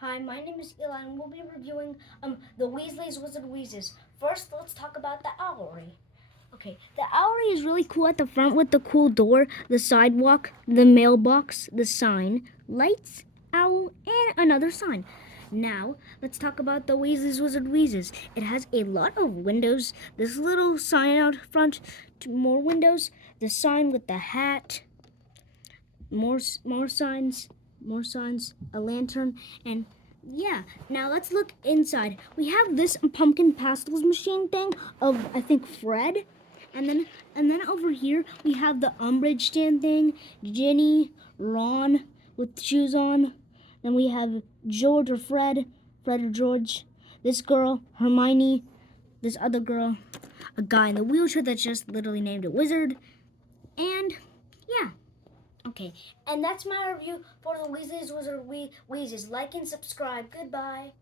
Hi, my name is Eli, and we'll be reviewing the Weasley's Wizard Wheezes. First, let's talk about the owlery. Okay, the owlery is really cool at the front with the cool door, the sidewalk, the mailbox, the sign, lights, owl, and another sign. Now, let's talk about the Weasley's Wizard Wheezes. It has a lot of windows. This little sign out front, more windows, the sign with the hat, more signs, a lantern, and yeah. Now let's look inside. We have this pumpkin pastels machine thing of I think Fred, and then over here we have the Umbridge stand thing, Ginny, Ron with shoes on. Then we have George or Fred or George, this girl, Hermione, this other girl, a guy in the wheelchair that's just literally named a wizard, and yeah. Okay, and that's my review for the Weasley's Wizard Wheezes. Like and subscribe. Goodbye.